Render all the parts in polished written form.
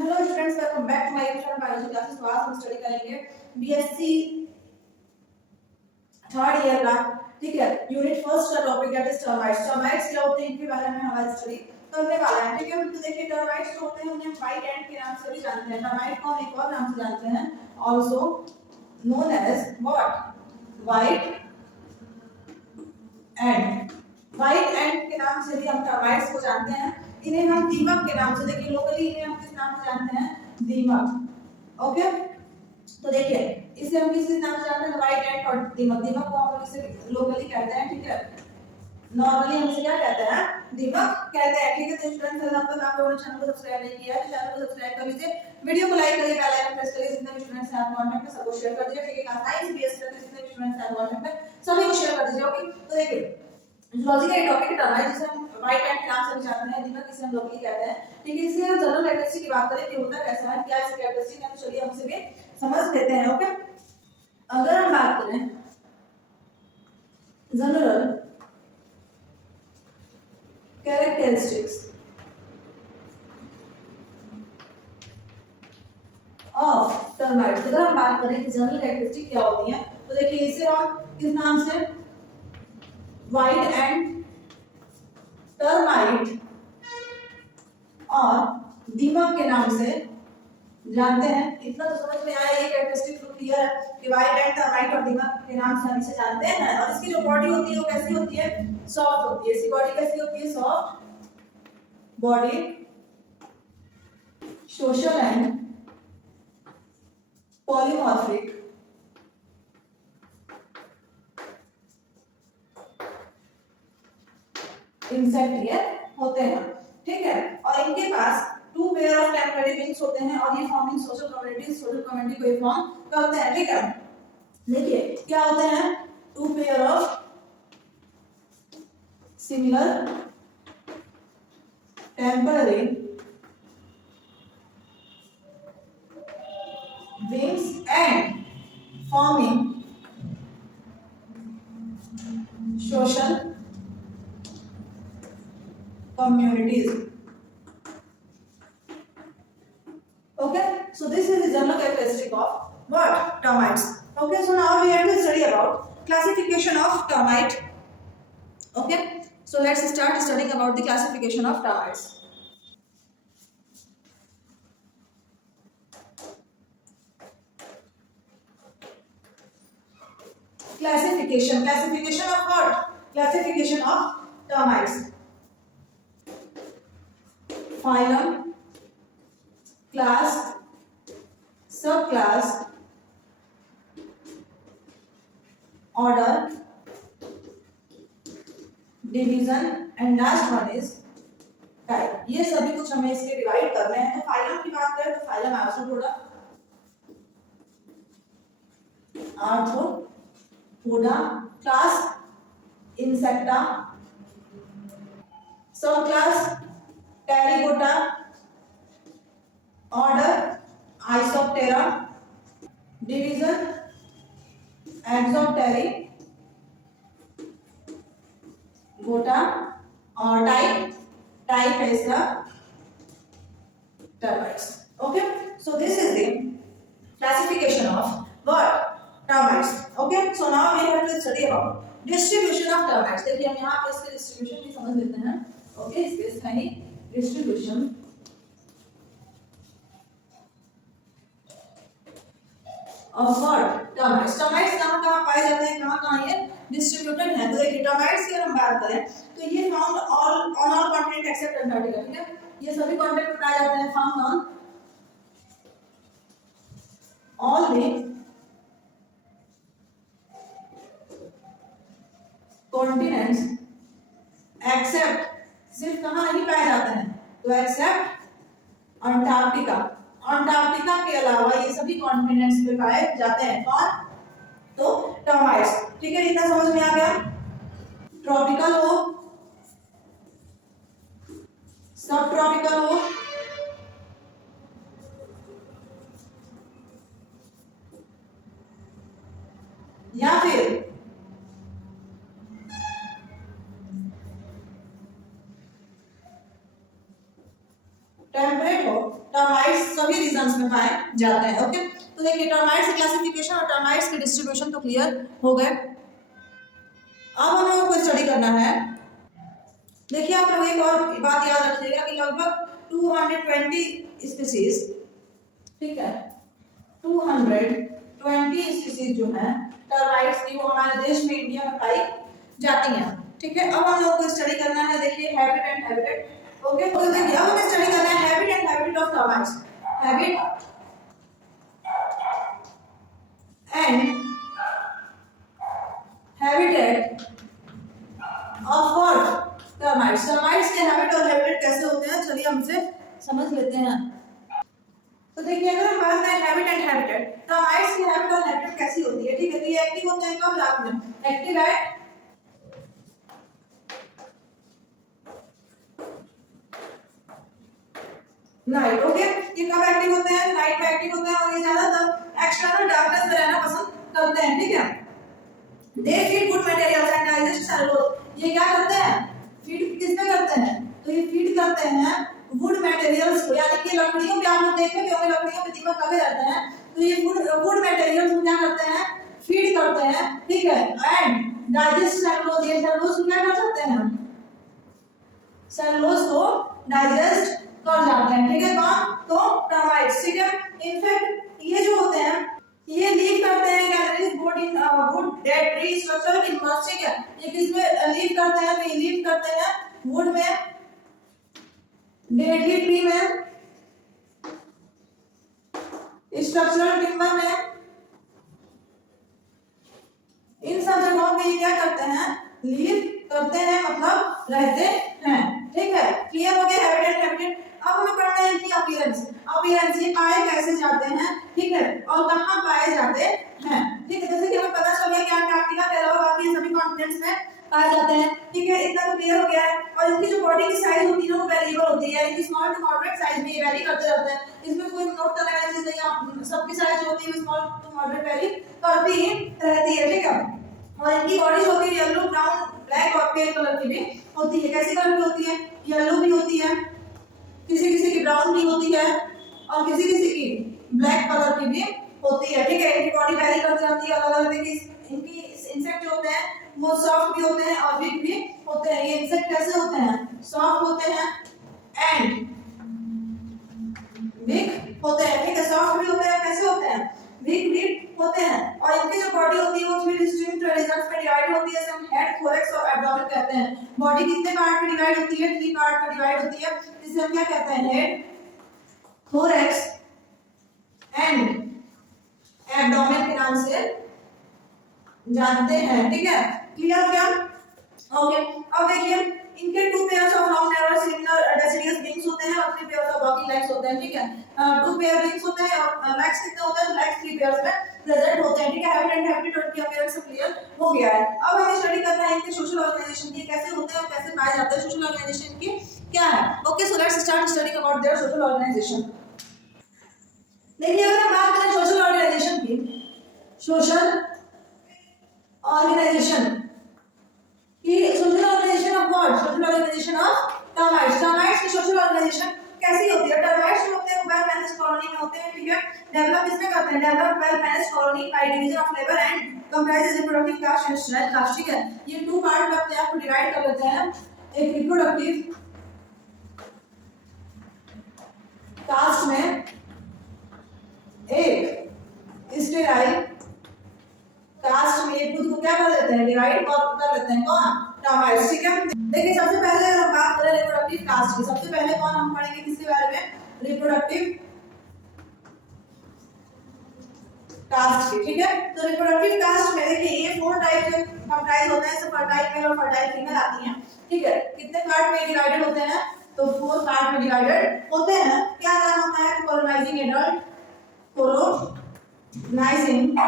Hello students, welcome back to my YouTube biology classes. तो आज हम स्टडी करेंगे बीएससी थर्ड ईयर का, ठीक है, यूनिट फर्स्ट का topic that is termites. Termites क्या होते हैं इनके बारे में हमारी स्टडी करने वाला है, ठीक है। तो देखिए टर्माइट्स जो होते हैं उन्हें व्हाइट एंट के नाम से भी जानते हैं। टर्माइट को हम एक और नाम से जानते हैं, also known as what, white ant. White ant के नाम से भी हम टर्माइट्स को जानते हैं। इन्हें हम दीमक के नाम से, देखिए लोकली इन्हें हम किस नाम से जानते हैं, दीमक। ओके, तो देखिए इसे हम किस नाम से जानते हैं, व्हाइट एंट और दीमक। दीमक को हम इसे लोकली कहते हैं, ठीक है। नॉर्मली हम इसे क्या कहते हैं, दीमक कहते हैं, ठीक है। तो स्टूडेंट्स अगर अब तक आप लोगों ने चैनल को सब्सक्राइब नहीं किया है तो चैनल को सब्सक्राइब कर लीजिए, वीडियो को लाइक करिए, बेल आइकन प्रेस करिए। जितने भी स्टूडेंट्स हैं आप कांटेक्ट में सबको शेयर कर दीजिए, ठीक है। साइंस बीएससी के जितने भी स्टूडेंट्स हैं कांटेक्ट में सभी को शेयर कर दीजिए, ओके। तो देखिए जूलॉजी का एक टॉपिक टर्माइट, जिसे हम व्हाइट एंट के नाम से भी जानते हैं, दीमक इसे हम लोकली कहते हैं, ठीक है। इससे हम जनरल कैरेक्टरिस्टिक की बात करें कि होता कैसा है, क्या इसकी कैरेक्टरिस्टिक है, तो चलिए हम इसे भी समझ लेते हैं, ओके। अगर हम बात करें जनरल कैरेक्टरिस्टिक्स ऑफ टर्माइट्स, अगर हम बात करें कि जनरल कैरेक्टरिस्टिक क्या होती है, तो देखिए इसे हम किस नाम से, व्हाइट एंड टर्माइट और दीमक के नाम से जानते हैं। इतना तो समझ में आया, ये कैरेक्टरिस्टिक तो क्लियर है कि व्हाइट एंड टर्माइट और दीमक के नाम से हम इसे जानते हैं। और इसकी जो बॉडी होती है वो कैसी होती है, सॉफ्ट होती है। इसकी बॉडी कैसी होती है, soft body, social and polymorphic, insect ये होते हैं, ठीक है। और इनके पास two pair of temporary wings होते हैं और ये forming social communities, social community को ये फॉर्म करते हैं, ठीक है। देखिए क्या होते हैं, two pair of similar temporary wings and forming social communities. Okay, so this is the general characteristic of what, termites. Okay, so now we have to study about classification of termite. Okay, so let's start studying about the classification of termites. Classification of what, classification of termites. Phylum, class, subclass, order, division and last one is type. ये सभी कुछ हमें इसके divide करने हैं। तो phylum की बात करें तो phylum Arthropoda, class Insecta, subclass Pterygota, order Isoptera, division Exopterygota और टाइप है इसका termites. Okay, so this is the classification of what, termites. Okay, so now we have to study about distribution of termites. देखिए हम यहाँ पे इसके distribution भी समझ लेते हैं। ओके, इसका ही distribution of what, termites. Termites कहाँ पाए जाते हैं, कहाँ ये डिस्ट्रीब्यूटेड है। तो देखिए टर्माइट्स की अगर हम बात करें तो ये found on all continent except Antarctica, ठीक है। ये सभी कॉन्टिनेंट पे पाए जाते हैं, found on all the continents except, सिर्फ कहाँ नहीं पाए जाते हैं, तो एक्सेप्ट अंटार्कटिका। अंटार्कटिका के अलावा ये सभी कॉन्टिनेंट्स पे पाए जाते हैं। कौन, तो टर्माइट्स, ठीक है। इतना समझ में आ गया। ट्रॉपिकल हो, सब ट्रॉपिकल हो, या फिर टेम्परेट हो, टर्माइट्स रीजन्स में पाए जाते हैं। ओके, तो देखिए टर्माइट्स की क्लासिफिकेशन और टर्माइट्स की डिस्ट्रीब्यूशन तो क्लियर हो गए। अब हम लोगों को स्टडी करना है, देखिए आप लोग एक और बात याद रखिएगा कि लगभग 220 स्पीसीज, ठीक है, 220 स्पीसीज जो है टर्माइट्स की वो हमारे देश में इंडिया में पाई जाती हैं। ठीक है, अब हम लोग को स्टडी करना है, देखिए हैबिट एंड हैबिटेट। ओके, तो देखिए अब हमें स्टडी करना है habit and habitat of termites. Habit and habitat of what? Termites. Termites के हैबिट और हैबिटेट कैसे होते हैं, चलिए हमसे समझ लेते हैं। तो देखिए अगर हम बात करें हैबिट एंड हैबिटेट, टर्माइट्स की हैबिट और हैबिटेट कैसी होती है, ठीक है, तो ये एक्टिव होते हैं कब? रात में, एक्टिव एट नाइट। ओके, ये कब एक्टिव होते हैं? नाइट में एक्टिव होते हैं और ये ज्यादातर एक्सटर्नल डार्कनेस में रहना पसंद करते हैं। ठीक है, they feed good materials and digest cellulose. ये क्या करते हैं? फीड किसमें करते हैं? तो ये फीड करते हैं वुड मटेरियल्स को, यानी कि लकड़ियों पे आप लोग देखेंगे कि लकड़ियों पे दीमक लगे रहते हैं, तो ये वुड मटेरियल्स को क्या करते हैं? फीड करते हैं। ठीक है, एंड डाइजेस्ट सेलुलोज। ये सेलुलोज को क्या कर सकते हैं? सेलुलोज को डाइजेस्ट कर जाते हैं। ठीक है, कौन? तो टर्माइट्स। ठीक है, इनफैक्ट ये जो होते हैं ये लीव करते हैं calories board in would dead tree structure in must. ठीक है, ये किसमें लीव करते हैं? तो ये लीव करते हैं वुड में, डेडली ट्री में, स्ट्रक्चरल टिम्बर में, इन सब जगहों पे ये क्या करते हैं? लीव करते हैं, मतलब रहते हैं। ठीक है, क्लियर हो गया हैबिट एंड हैबिटेट। अब हमें पढ़ना है इनकी अपीयरेंस। अपीयरेंस ये पाए कैसे जाते हैं, ठीक है, और कहाँ पाए जाते हैं। ठीक है, जैसे कि हमें पता चल गया कि अंटार्कटिका के अलावा बाकी सभी कॉन्टिनेंट्स में पाए जाते हैं। ठीक है, इतना तो क्लियर हो गया है। और इनकी जो बॉडी की साइज होती है वो वेरिएबल होती है, इनकी स्मॉल टू मॉडरेट साइज में ये वेरी करते रहते हैं। इसमें कोई नोट करने वाली चीज नहीं है, सबकी साइज होती है स्मॉल टू मॉडरेट वेरी करती ही रहती है। ठीक है, और इनकी बॉडी होती है येलो, ब्राउन, ब्लैक और पेल कलर की भी होती है। कैसी कलर की होती है? येलो भी होती है, किसी किसी की ब्राउन भी होती है और किसी किसी की ब्लैक कलर की भी होती है। ठीक है, इनकी बॉडी वेरी करती रहती है अलग अलग। देखिए इनकी इंसेक्ट जो होते हैं वो सॉफ्ट भी होते हैं और वीक भी होते हैं। ये इंसेक्ट कैसे होते हैं? सॉफ्ट होते हैं एंड वीक होते हैं। ठीक है, सॉफ्ट भी होते हैं, कैसे होते हैं? वीक भी होते हैं। और इनकी जो बॉडी होती है वो 3 डिस्टिंक्ट रीजन्स में डिवाइड होती है, जिसे हेड, थोरैक्स और एब्डोमेन कहते हैं। बॉडी कितने पार्ट में डिवाइड होती है? 3 पार्ट में डिवाइड होती है, जिसे हम क्या कहते हैं? हेड, थोरैक्स एंड एब्डोमेन के नाम से जानते हैं। ठीक है, क्लियर क्या? ओके, अब देखिए इनके 2 pairs of long never similar deciduous wings होते हैं और 3 पेयर्स ऑफ वर्किंग लेग्स होते हैं। ठीक है, 2 पेयर विंग्स होते हैं और लेग्स कितने होते हैं? तो लेग्स 3 पेयर्स में प्रेजेंट होते हैं। ठीक है, हैबिट एंड हैबिटेट की अपीयरेंस से क्लियर हो गया है। अब हमें स्टडी करना है इनके सोशल ऑर्गेनाइजेशन की, कैसे होते हैं और कैसे पाए जाते हैं, सोशल ऑर्गेनाइजेशन की क्या है। Okay, so let's start studying about their social organisation. देखिए अगर हम बात करें सोशल ऑर्गेनाइजेशन की, सोशल ऑर्गेनाइजेशन की, social organisation of what? Social organisation of termites. Termites की सोशल ऑर्गेनाइजेशन कैसी होती है? टर्माइट्स जो होते हैं वेल मैनेज्ड कॉलोनी में होते हैं। ठीक है, डेवलप किसमें करते हैं? Develop well managed colony by division of labour and comprises reproductive caste and strength caste. ठीक है, ये 2 पार्ट में अपने आप को डिवाइड कर लेते हैं, एक रिप्रोडक्टिव कास्ट में, एक स्टेराइल कास्ट में। ये खुद को क्या कर लेते हैं? डिवाइड कर लेते हैं। कौन? टर्माइट्स। ठीक है, देखिए सबसे पहले अगर हम बात करें रिप्रोडक्टिव कास्ट की, सबसे पहले कौन हम पढ़ेंगे किसके बारे में? रिप्रोडक्टिव कास्ट की। ठीक है, तो रिप्रोडक्टिव कास्ट में देखिए ये 4 टाइप के कंप्राइज होते हैं, इसमें फर्टाइल मेल और फर्टाइल फीमेल आती हैं। ठीक है, कितने पार्ट में डिवाइडेड होते हैं? तो 4 पार्ट में डिवाइडेड होते हैं। क्या नाम होता है? Colonising adult, colonising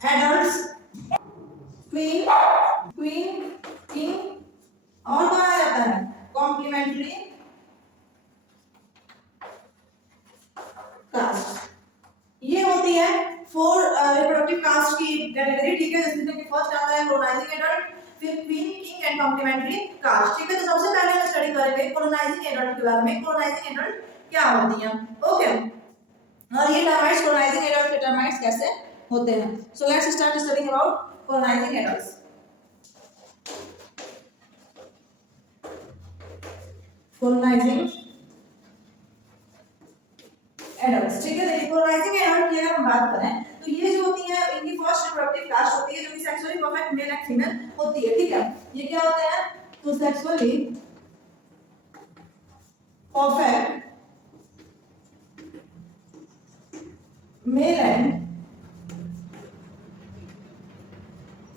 adults, queen, king और कौन आ जाता है? Complementary caste. ये होती है 4 रिप्रोडक्टिव कास्ट की कैटेगरी। ठीक है, जिसमें कि फर्स्ट आता है कोलोनाइजिंग एडल्ट, फिर queen, king and complementary caste. ठीक है, तो सबसे पहले हम स्टडी करेंगे कोलोनाइजिंग एडल्ट के बारे में। कोलोनाइजिंग एडल्ट क्या होती हैं। ओके, और ये टर्माइट्स कॉलोनाइजिंग एडल्ट के टर्माइट्स कैसे होते हैं। सो let's start studying about colonising adults. Colonising adults, ठीक है। देखिए कॉलोनाइजिंग एडल्ट की अगर हम बात करें तो ये जो होती है इनकी फर्स्ट रिप्रोडक्टिव कास्ट होती है जो कि sexually perfect male and female होती है, ठीक है। ये क्या होते हैं, तो sexually perfect male and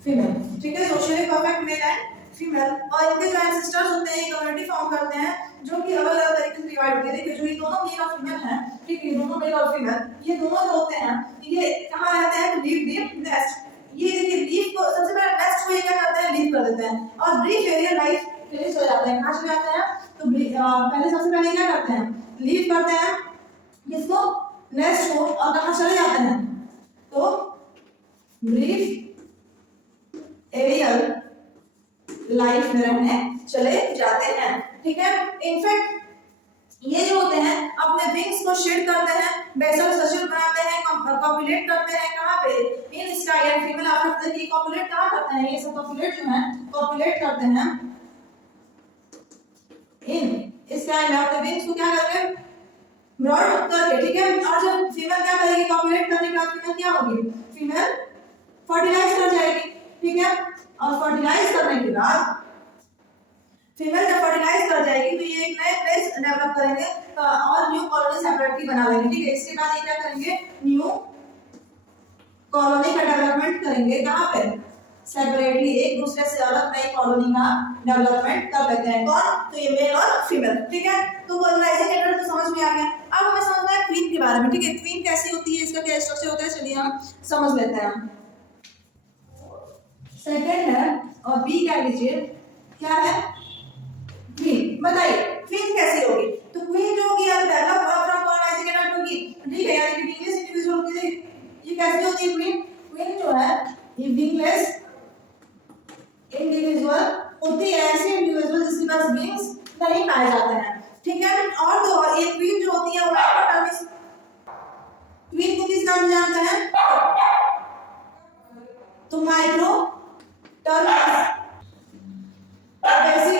female, ठीक है। Socially perfect male and female, और इनके जो एंसेस्टर्स होते हैं कम्युनिटी फॉर्म करते हैं जो कि अलग अलग तरीके से डिवाइड होते हैं। देखिए जो ये दोनों मेल और फीमेल हैं, ठीक है, दोनों मेल और फीमेल, ये दोनों जो होते हैं ये कहाँ रहते हैं, लीव डीप नेस्ट। ये देखिए लीव को सबसे पहले नेस्ट को ये क्या करते हैं, लीव कर देते हैं और ब्रीफ एरिया लाइफ फिनिश हो जाते हैं। कहाँ चले जाते हैं, तो पहले सबसे पहले क्या करते हैं, लीव करते हैं किसको, नेस्ट को, और कहाँ चले जाते हैं, तो ब्रीफ एरियल लाइफ में रहने चले जाते हैं, ठीक है। इनफैक्ट ये जो होते हैं अपने विंग्स को शेड करते हैं, बेसल सचिव बनाते हैं, कॉपुलेट करते हैं कहाँ पे, इन स्काई एंड फीमेल आफ्टर की कॉपुलेट कहाँ करते हैं, ये सब कॉपुलेट जो है कॉपुलेट करते हैं इन स्काई में अपने विंग्स को क्या करके ब्रॉड करके, ठीक है। और जब फीमेल क्या करेगी, कॉपुलेट करने के बाद फीमेल क्या होगी, फीमेल फर्टिलाइज कर जाएगी, ठीक है। और फर्टिलाइज करने के बाद फीमेल जब फर्टिलाइज कर जाएगी तो ये एक नए प्लेस डेवलप करेंगे और न्यू कॉलोनी सेपरेटली बना लेंगे, ठीक है। इसके बाद ये क्या करेंगे, न्यू कॉलोनी का डेवलपमेंट करेंगे, कहाँ पे, सेपरेटली, एक दूसरे से अलग नई कॉलोनी का डेवलपमेंट कर लेते हैं। कौन, तो ये मेल और फीमेल, ठीक है। तो कॉलोनाइजिंग एडल्ट तो समझ में आ गया। अब हमें समझना है क्वीन के बारे में, ठीक है। क्वीन कैसी होती है, इसका क्या स्ट्रक्चर होता है, चलिए हम समझ लेते हैं। सेकंड है और बी क्या लीजिए, क्या है, क्वीन। बताइए क्वीन कैसी होगी, तो क्वीन जो होगी यार डेवलप फ्रॉम कॉलोनाइजिंग एडल्ट होगी, ठीक है, यानी कि विंगलेस इंडिविजुअल होती है। ये कैसी होती है क्वीन, क्वीन जो है ये विंगलेस इंडिविजुअल होती है, ऐसी इंडिविजुअल जिसके पास विंग्स नहीं पाए जाते हैं, ठीक है। और तो और ये क्वीन जो होती है वो माइक्रोटर्मिस, क्वीन को किस नाम से जानते हैं, तो माइक्रो टर्मिस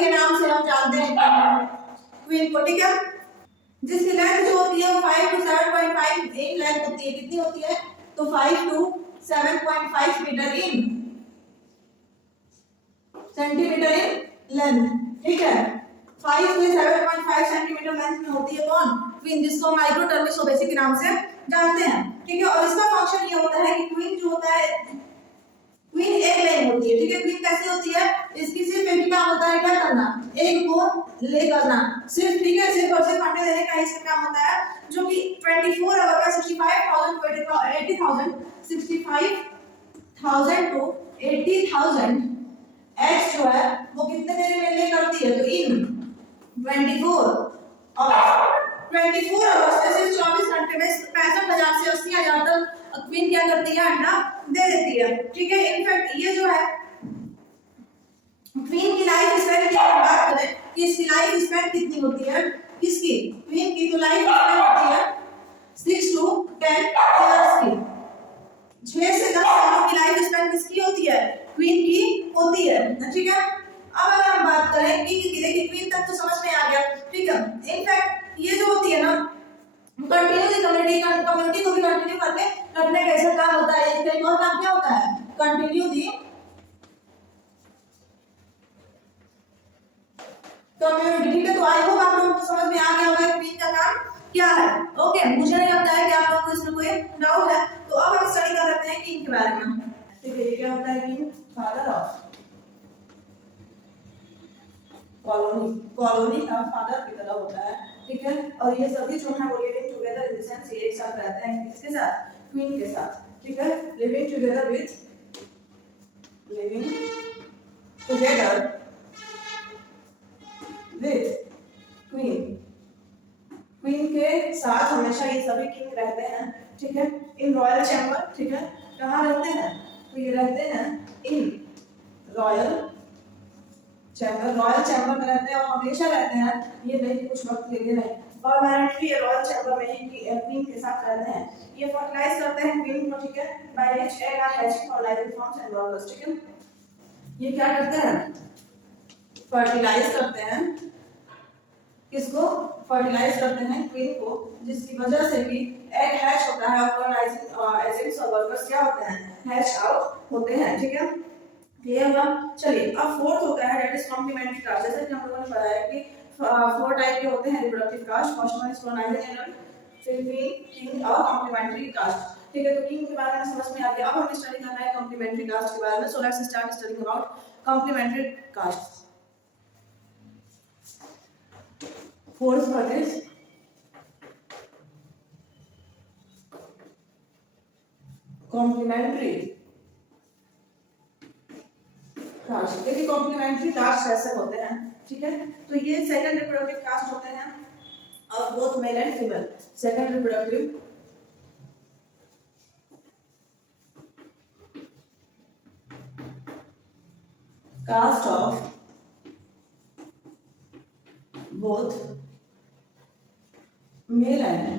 के नाम से हम जानते हैं क्वीन को, ठीक है। जिसकी लेंथ जो होती है वो 5 to 7.5 इन लेंथ होती है, कितनी होती है, तो 5 to 7.5 metre in centimetre in length, ठीक है। 5 से 7.5 सेंटीमीटर लेंथ में होती है कौन, क्वीन, जिसको माइक्रोटर्मिस ओबेसी के नाम से जानते हैं, ठीक है। और इसका फंक्शन ये होता है कि क्वीन जो होता है, क्वीन एक लाइन होती है, ठीक है। क्वीन कैसी होती है, इसकी सिर्फ एक ही काम होता है, क्या करना, एक को ले करना सिर्फ, ठीक है। सिर्फ और सिर्फ अंडे देने का इसका काम होता है, जो कि 24 आवर में 65,000 to 80,000 65,000 to 80,000 एग्स जो है वो कितने देर में ले करती है, तो इन 24 आवर्स में सिर्फ 24 घंटे में 65,000 से 80,000 तक क्वीन क्या करती है, अंडा दे देती है, ठीक है। इनफैक्ट ये जो है क्वीन की लाइफ स्पैन की बात करें कि इसकी लाइफ स्पैन कितनी होती है, किसकी, क्वीन की, तो लाइफ स्पैन होती है 6 to 10 इयर्स की, 6 से 10 सालों की लाइफ स्पैन किसकी होती है, क्वीन की होती है, ठीक है। अब अगर हम बात करें किंग की, देखिए क्वीन तक तो समझ में आ गया, ठीक है। इनफैक्ट ये जो होती है ना कंटिन्यू कम्युनिटी को भी कंटिन्यू करके रखने का ऐसा काम होता है, इसका एक और काम क्या होता है, कंटिन्यू दी कम्युनिटी, ठीक है। तो आई होप आप लोगों को समझ में आ गया होगा क्वीन का काम क्या है। ओके, मुझे नहीं लगता है कि आप लोगों को इसमें कोई डाउट है, तो अब हम स्टडी कर लेते हैं किंग के बारे में, ठीक है। ये क्या होता है, किंग फादर ऑफ कॉलोनी का फादर की तरह होता है, ठीक है। और ये सभी जो है वो living together in the sense एक साथ रहते हैं, किसके साथ, क्वीन के साथ, ठीक है। लिविंग टुगेदर विद क्वीन के साथ हमेशा ये सभी किंग रहते हैं, ठीक है, इन रॉयल चैम्बर, ठीक है। कहाँ रहते हैं, तो ये रहते हैं इन रॉयल चैम्बर में रहते हैं और हमेशा रहते हैं, ये नहीं कुछ वक्त के लिए नहीं, परमानेंटली रॉयल चैम्बर में ही क्वीन के साथ रहते हैं। ये फर्टिलाइज करते हैं क्वीन को, ठीक है, by which egg are hatching और लाइविंग फॉर्म्स एंड वर्कर्स, ठीक है। ये क्या करते हैं, फर्टिलाइज करते हैं, किसको, फर्टिलाइज करते हैं क्वीन को, जिसकी वजह से कि एग हैच होता है और फर्टिलाइजिंग एजेंट्स और वर्कर्स क्या होते हैं, हैच आउट होते हैं, ठीक है। क्लियर हुआ। चलिए अब फोर्थ होता है दैट इज कॉम्प्लीमेंट्री कास्ट। जैसे कि हम लोगों ने पढ़ा है कि 4 टाइप के होते हैं reproductive caste. First one is colonising animal, फिर किंग और कॉम्प्लीमेंट्री कास्ट, ठीक है। तो किंग के बारे में समझ में आ गया। अब हमें स्टडी करना है कॉम्प्लीमेंट्री कास्ट के बारे में। So let's start studying about complementary caste. Fourth one is complementary caste. देखिए कॉम्प्लीमेंट्री कास्ट कैसे होते हैं, ठीक है। तो ये सेकंड रिप्रोडक्टिव कास्ट होते हैं of both male and female. Second reproductive caste of both male and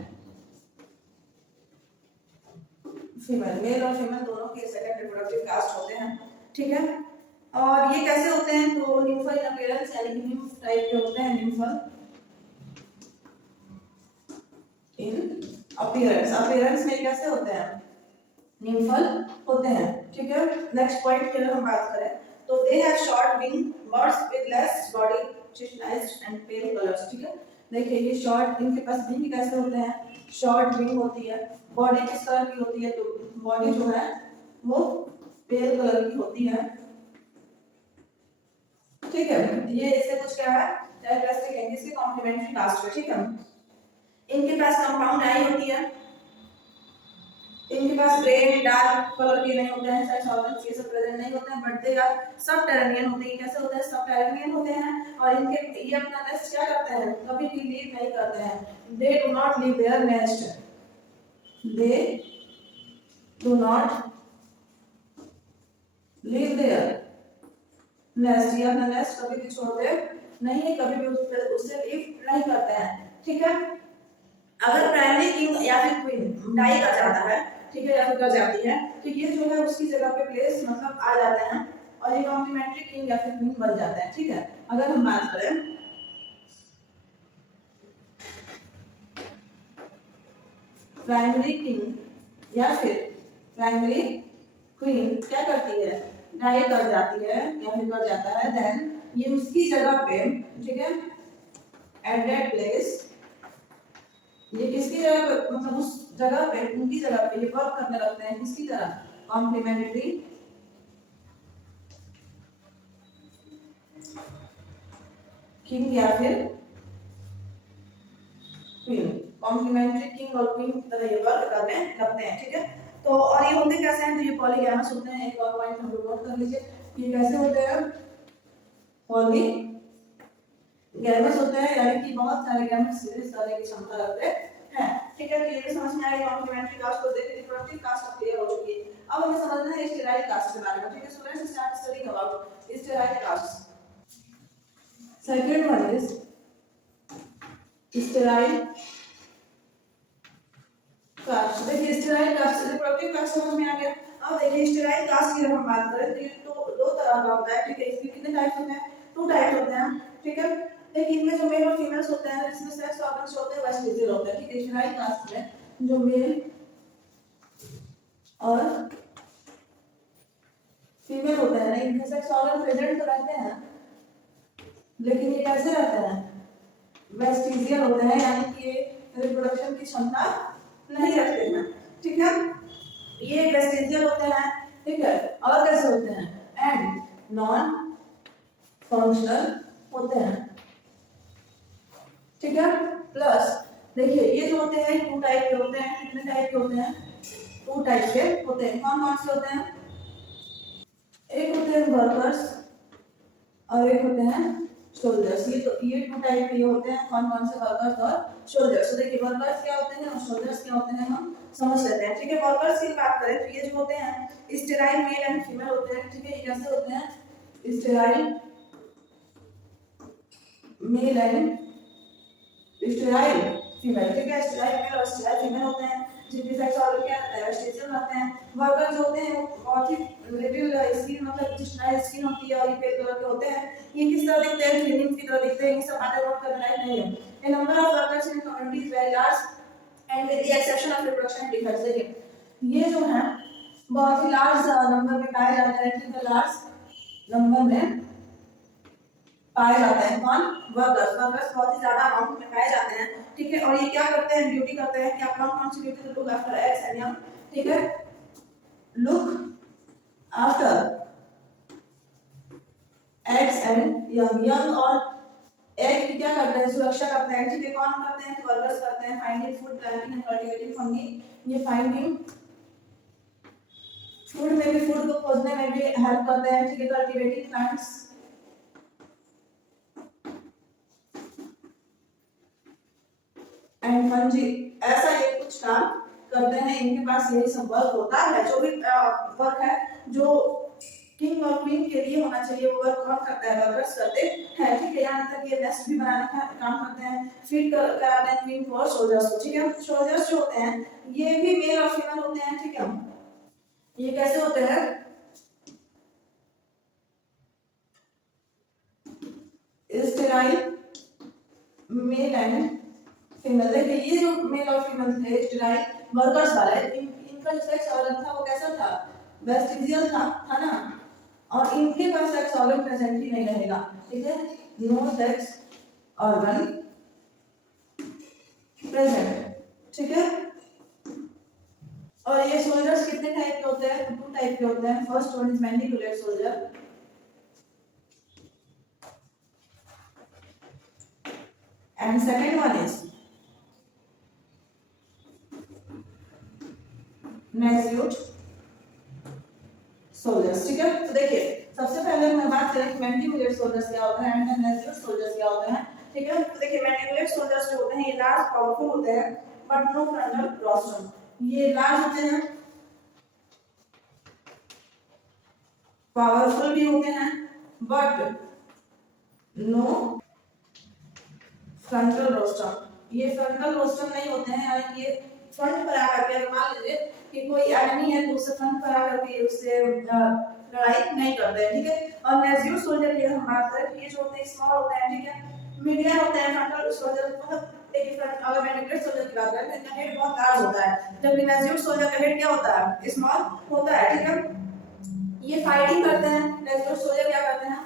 female, male और फीमेल दोनों के सेकंड रिप्रोडक्टिव कास्ट होते हैं, ठीक है। और ये कैसे होते हैं, तो निम्फल इन अपीयरेंस यानी कि निम्फ टाइप के होते हैं। निम्फल इन अपीयरेंस, अपीयरेंस में कैसे होते हैं, निम्फल होते हैं, ठीक है। नेक्स्ट पॉइंट की अगर हम बात करें तो they have short wing birds with less body chitinised and pale colours, ठीक है। देखिए ये शॉर्ट, इनके पास विंग कैसे होते हैं, शॉर्ट विंग होती है। बॉडी किस कलर की होती है, तो बॉडी जो है वो पेल कलर की होती है, ठीक है। ये इससे कुछ क्या है, कैरेक्टरिस्टिक है इसके कॉम्प्लीमेंट्री कास्ट में, ठीक है। इनके पास कंपाउंड आई होती है, इनके पास ग्रे डार्क कलर के नहीं होते हैं, सेक्स ऑर्गन्स ये सब प्रेजेंट नहीं होते हैं, बट दे आर सबटेरेनियन होते हैं। कैसे होते हैं, सबटेरेनियन होते हैं। और इनके ये अपना नेस्ट क्या करते हैं, कभी भी लीव नहीं करते हैं। They do not leave their nest, they do not leave their nest, ये अपना नेस्ट कभी भी छोड़ते नहीं है, कभी भी उससे लीव नहीं करते हैं, ठीक है। अगर प्राइमरी किंग या फिर क्वीन डाई कर जाता है, ठीक है, या फिर कर जाती है, तो ये जो है उसकी जगह पे प्लेस मतलब आ जाते हैं और ये कॉम्प्लीमेंट्री किंग या फिर क्वीन बन जाते हैं, ठीक है। अगर हम बात करें प्राइमरी किंग या फिर प्राइमरी क्वीन क्या करती है, डाई कर जाती है या फिर कर जाता है, देन ये उसकी जगह पे, ठीक है, एट दैट प्लेस, ये किसकी जगह पे, मतलब उस जगह पे, उनकी जगह पे ये वर्क करने लगते हैं, किसकी तरह, कॉम्प्लीमेंट्री किंग या फिर क्वीन, कॉम्प्लीमेंट्री किंग और क्वीन की तरह ये वर्क करने लगते हैं, ठीक है। तो और ये होते कैसे हैं, तो ये पॉलीगैमस होते हैं। एक और पॉइंट हम लोग नोट कर लीजिए, ये कैसे होते हैं, पॉलीगैमस होते हैं, यानी कि बहुत सारे गैमेट्स सीरीज करने की क्षमता रखते हैं, ठीक है। तो ये भी समझ में आएगा कॉम्प्लीमेंट्री कास्ट को देखिए, रिप्रोडक्टिव कास्ट क्लियर हो चुकी है। अब हमें समझना है स्टेराइल कास्ट के बारे में, ठीक है। So let's start studying about sterile caste. Second one is sterile caste. देखिए स्टेराइल कास्ट, रिप्रोडक्टिव कास्ट समझ में आ गया। अब देखिए स्टेराइल कास्ट की अगर हम बात करें तो ये तो दो तरह का होता है, ठीक है। इसके कितने टाइप्स होते हैं, 2 टाइप होते हैं, ठीक है। देखिए इनमें जो मेल और फीमेल्स होते हैं, इसमें सेक्स ऑर्गन्स होते हैं, वेस्टिजियल होते हैं, ठीक है। स्टेराइल कास्ट में जो मेल और फीमेल होते हैं ना, इनके सेक्स ऑर्गन प्रेजेंट तो रहते हैं, लेकिन ये कैसे रहते हैं, वेस्टिजियल होते हैं, यानी कि रिप्रोडक्शन की क्षमता नहीं रखते हैं, ठीक है। ये वेस्टिजियल होते हैं, ठीक है। और कैसे होते हैं, एंड नॉन फंक्शनल होते हैं, ठीक है। प्लस देखिए ये जो होते हैं 2 टाइप के होते हैं। कितने टाइप के होते हैं, 2 टाइप के होते हैं। कौन कौन से होते हैं, एक होते हैं वर्कर्स और एक होते हैं सोल्जर्स। ये 2 टाइप के होते हैं, कौन कौन से, वर्कर्स और सोल्जर्स। तो देखिए वर्कर्स क्या होते हैं और सोल्जर्स क्या होते हैं, हम समझ लेते हैं, ठीक है। वर्कर्स की बात करें तो ये जो होते हैं स्टेराइल मेल एंड फीमेल होते हैं, ठीक है। ये कैसे होते हैं, sterile male and sterile female, ठीक है, स्टेराइल मेल और स्टेराइल फीमेल होते हैं, जिनके सेक्स ऑर्गन क्या रहता है, टेस्टिकल रहते हैं। वर्कर जो होते हैं वो बहुत ही लिटिल स्किन, मतलब जितना स्किन होती है और ये पेल कलर के होते हैं। ये किस तरह दिखते हैं, फिनिंग की तरह दिखते हैं। ये सब बातें नोट करना लायक नहीं है। A number of workers in community is very large and with the exception of reproduction defects. देखिए ये जो है बहुत ही लार्ज नंबर में पाए जाते हैं, ठीक है, लार्ज नंबर में पाए जाते हैं। कौन? वर्कर्स। वर्कर्स बहुत ही ज्यादा अमाउंट में पाए जाते हैं, ठीक है। और ये क्या करते हैं, ड्यूटी करते हैं, क्या कौन कौन सी duty? Look after eggs and young, ठीक है, look after eggs and young. Young और एग की क्या करते हैं, सुरक्षा करते हैं, ठीक है। कौन करते हैं? वर्कर्स करते हैं। Finding food, planting and cultivating fungi. ये फाइंडिंग फूड में भी, फूड को खोजने में भी हेल्प करते हैं, ठीक है। कल्टीवेटिंग प्लांट्स एंड फंजी, ऐसा ये कुछ काम करते हैं। इनके पास यही सब वर्क होता है। जो भी वर्क है जो किंग और क्वीन के लिए होना चाहिए, वो वर्क कौन करता है? वर्कर्स करते हैं, ठीक है। यहाँ तक ये नेस्ट भी बनाने का काम करते हैं, फीड कराते हैं क्वीन को और सोल्जर्स को, ठीक है। सोल्जर्स जो होते हैं ये भी मेल और फीमेल होते हैं, ठीक है। ये कैसे होते हैं? Sterile male and female. देखिए ये जो मेल और फीमेल थे स्टेराइल वर्कर्स वाले, इनका जो सेक्स ऑर्गन था वो कैसा था? वेस्टिजियल था ना। और इनके पास सेक्स ऑर्गन प्रेजेंट ही नहीं रहेगा, ठीक है। नो सेक्स ऑर्गन प्रेजेंट, ठीक है। और ये सोल्जर्स कितने टाइप के होते हैं? टू टाइप के होते हैं। First one is mandibulate soldier and second one is nasute soldiers, ठीक है। तो देखिए सबसे पहले मैं बात करें मैंडिकुलेट सोल्जर्स क्या होते हैं एंड मैस्यूट सोल्जर्स क्या होते हैं, ठीक है। तो देखिए मैंडिकुलेट सोल्जर्स जो होते हैं ये लार्ज पावरफुल होते हैं बट नो फ्रंटल रोस्ट्रम। ये लार्ज होते हैं, पावरफुल भी होते हैं बट नो फ्रंटल रोस्ट्रम। ये फ्रंटल रोस्ट्रम नहीं होते हैं, यानी ये फ्रंट पर आकर के, मान लीजिए कि कोई एनिमी है तो उससे फ्रंट पर आकर के उससे लड़ाई नहीं करते हैं, ठीक है। और मैस्यूट सोल्जर की हम बात करें तो ये जो होते हैं स्मॉल होते हैं, ठीक है। मीडियम होते हैं। फ्रंटल सोल्जर मतलब एक फ्रंट, अगर मैंडिकुलेट सोल्जर की बात करें तो इनका हेड बहुत लार्ज होता है, जबकि मैस्यूट सोल्जर का हेड क्या होता है? स्मॉल होता है, ठीक है। ये फाइटिंग करते हैं। मैस्यूट सोल्जर क्या करते हैं?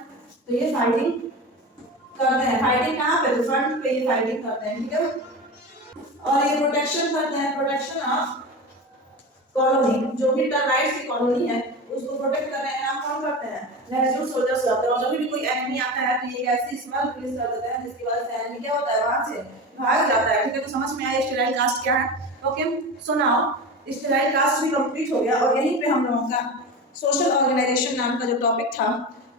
तो ये फाइटिंग करते हैं। फाइटिंग कहाँ पे? फ्रंट पे ये फाइटिंग करते हैं, ठीक है। और ये प्रोटेक्शन करते हैं, प्रोटेक्शन ऑफ कॉलोनी। जो भी टर्माइट्स की कॉलोनी है उसको प्रोटेक्ट करने का काम कौन करते हैं? मैस्यूट सोल्जर्स करते हैं। और जब भी कोई एनिमी आता है तो ये ऐसी स्मेल रिलीज कर देते हैं जिसकी वजह से एनिमी क्या होता है? वहां से भाग जाता है, ठीक है। तो समझ में आया स्टेराइल कास्ट क्या है? Okay, so now sterile caste भी कंप्लीट हो गया और यहीं पे हम लोगों का सोशल ऑर्गेनाइजेशन नाम का जो टॉपिक था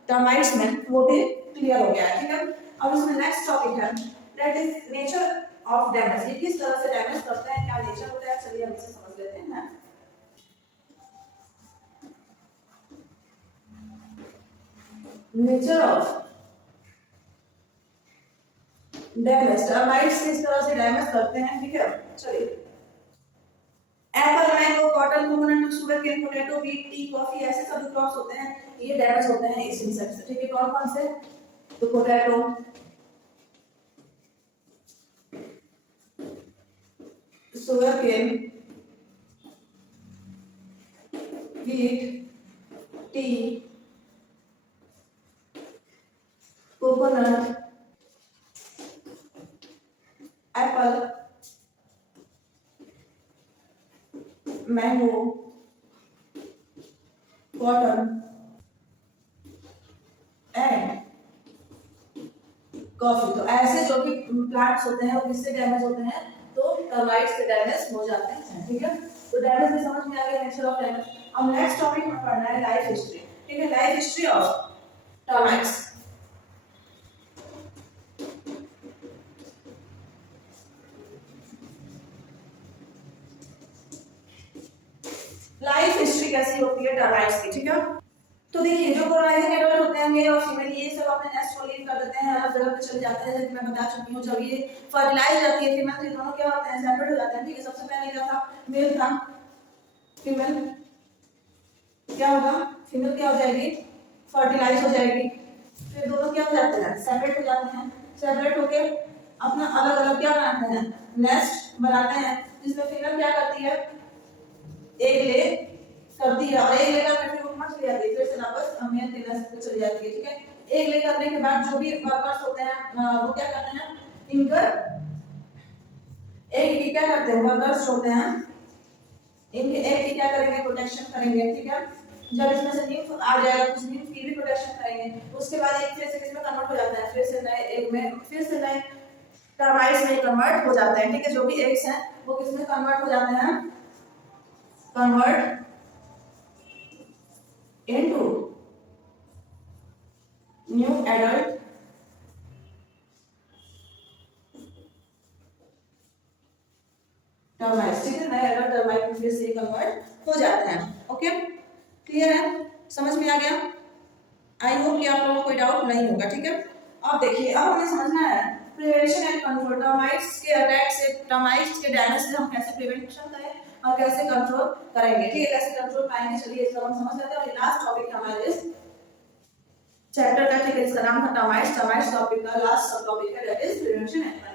टर्माइट्स में वो भी क्लियर हो गया है, ठीक है। अब इसमें नेक्स्ट टॉपिक है that is nature of damage. ये किस तरह से डैमेज करते हैं, क्या नेचर होता है, चलिए हम इसे समझ लेते हैं ना। नेचर ऑफ डैमेज, टर्माइट्स किस तरह से डैमेज करते हैं, ठीक है। चलिए apple, mango, cotton, coconut, sugar cane, potato, wheat, tea, coffee, ऐसे सब क्रॉप्स होते हैं, ये डैमेज होते हैं इस इंसेक्ट से, ठीक है। कौन कौन से? तो potato, sugar cane, wheat, tea, coconut, apple, mango, cotton and coffee. तो ऐसे जो भी प्लांट्स होते हैं वो किससे डैमेज होते हैं? तो टर्माइट्स से डैमेज हो जाते हैं, ठीक है। तो डैमेज भी समझ में आ गया, नेचर ऑफ डैमेज। अब नेक्स्ट टॉपिक में पढ़ना है लाइफ हिस्ट्री, ठीक है। Life history of termites. Life history कैसी होती है टर्माइट्स की, ठीक है। तो देखिए जो कोलोनाइजिंग एडल्ट होते हैं मेल और फीमेल, ये सब अपने नेस्ट को लीव कर देते हैं, अलग जगह पे चले जाते हैं। जैसे मैं बता चुकी हूँ, जब ये फर्टिलाइज जाती है फीमेल, तो ये दोनों क्या होते हैं, सेपरेट हो जाते हैं। ठीक है, सबसे पहले क्या था, मेल था, फीमेल क्या होगा, फीमेल क्या हो जाएगी, फर्टिलाइज हो जाएगी, फिर दोनों क्या हो जाते हैं, सेपरेट हो जाते हैं। सेपरेट होके अपना अलग अलग क्या बनाते हैं, नेस्ट बनाते हैं, जिसमें फीमेल क्या करती है, एग ले करती है, और एग लेकर फिर उठना चली जाती है, फिर से वापस मेल के नेस्ट पे चली जाती है। ठीक है, एग ले करने के बाद जो भी वर्कर्स होते हैं वो क्या करते हैं, इनकर एग की क्या करते हैं, वर्कर्स होते हैं, इनके एग की क्या करेंगे, प्रोटेक्शन करेंगे। ठीक है, जब इसमें से न्यूक्लियस आ जाएगा तो न्यूक्लियस की भी प्रोटेक्शन करेंगे। उसके बाद एक फिर से किसमें कन्वर्ट हो जाता है, फिर से नए एग में, फिर से नए टर्माइट्स में कन्वर्ट हो जाते हैं। ठीक है, जो भी एग्स हैं वो किसमें कन्वर्ट हो जाते हैं, convert into new adult termites. ठीक है, नए एडल्ट टर्माइट में फिर से कन्वर्ट हो जाते हैं। ओके, क्लियर है, समझ में आ गया? आई होप कि आप लोगों को कोई डाउट नहीं होगा। ठीक है, अब देखिए, अब हमें समझना है प्रिवेंशन एंड कंट्रोल, टर्माइट्स के अटैक से, टर्माइट्स के डैमेज से हम कैसे प्रिवेंशन करें और कैसे कंट्रोल करेंगे। ठीक है, कैसे कंट्रोल पाएंगे, चलिए इसको हम समझ लेते हैं। और ये लास्ट टॉपिक हमारे इस चैप्टर का, ठीक है, इसका नाम था टर्माइट्स। टर्माइट्स टॉपिक का लास्ट सब टॉपिक है, that is prevention and control.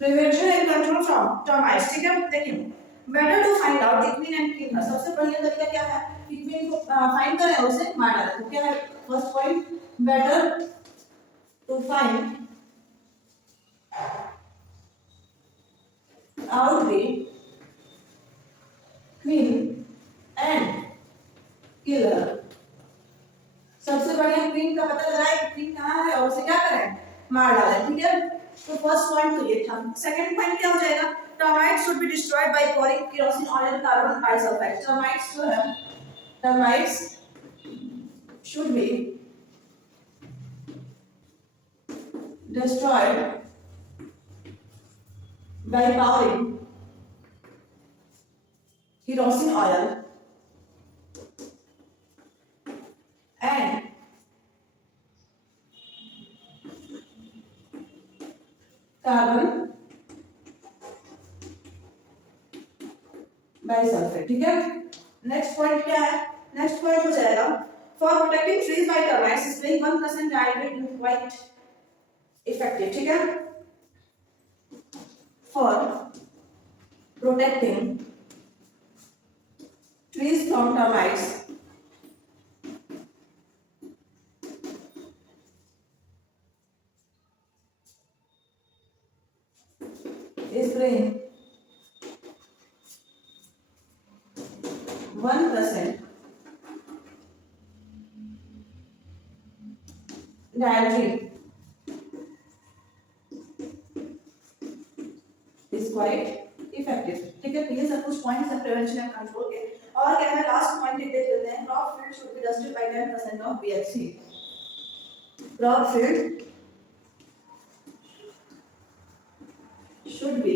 Prevention and control from termites. ठीक है, देखिए, better to find out the queen and king. सबसे बढ़िया तरीका क्या है कि क्वीन को फाइंड करें और उसे मार डालें। तो क्या है first point, better to find out the queen and killer. सबसे बढ़िया क्वीन का पता लगाए कि क्वीन कहाँ है और उसे क्या करें, मार डालें। ठीक है, तो फर्स्ट पॉइंट तो ये था। सेकंड पॉइंट क्या हो जाएगा, termites should be destroyed by pouring kerosene oil carbon bisulphide. Termites जो है, termites should be destroyed by pouring kerosene oil and carbon bisulphate. ठीक है, नेक्स्ट पॉइंट क्या है, नेक्स्ट पॉइंट हो जाएगा for protecting trees by termites spraying 1% diluted white effective. ठीक है, for protecting trees from termites spraying 1% dietary is quite effective। ठीक है, तो ये सब कुछ पॉइंट्स है प्रिवेंशन एंड कंट्रोल के। और क्या है, लास्ट पॉइंट देख लेते हैं, crop field should be dusted by 10% of BHC। Crop field should be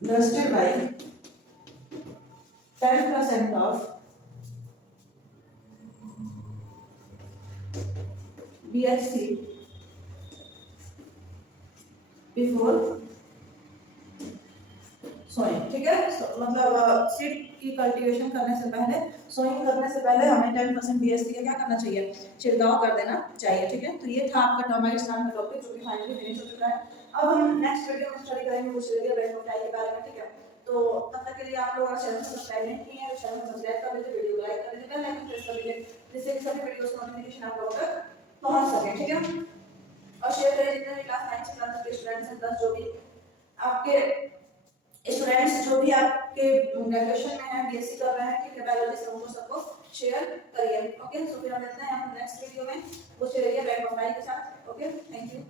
dusted by 10% of BHC before sowing. ठीक है, मतलब सीड की कल्टीवेशन करने से पहले, सोइंग करने से पहले हमें 10% BHC का क्या करना चाहिए, छिड़काव कर देना चाहिए। ठीक है, तो ये था आपका टर्माइट्स नाम का टॉपिक, जो कि फाइनली फिनिश हो चुका है। अब हम नेक्स्ट वीडियो में स्टडी करेंगे कुछ एरिया बैक्टीरिया के बारे में। ठीक है, तो तब तक के लिए आप लोग चैनल को सब्सक्राइब नहीं किए हैं तो चैनल को सब्सक्राइब कर लीजिए, वीडियो को लाइक कर लीजिए, बेल आइकन प्रेस कर लीजिए, जिससे कि सभी वीडियोस का नोटिफिकेशन आप लोगों तक पहुंच सके। ठीक है, और शेयर करिए जितने भी क्लास 9 से क्लास तक के स्टूडेंट्स हैं, प्लस जो भी आपके स्टूडेंट्स जो भी आपके ग्रेजुएशन में हैं, BSc कर रहे हैं, ठीक है, बायोलॉजी से उनको सबको शेयर करिए। ओके, सो फिर हम मिलते हैं नेक्स्ट वीडियो में कुछ एरिया बैक के साथ। Okay, thank you.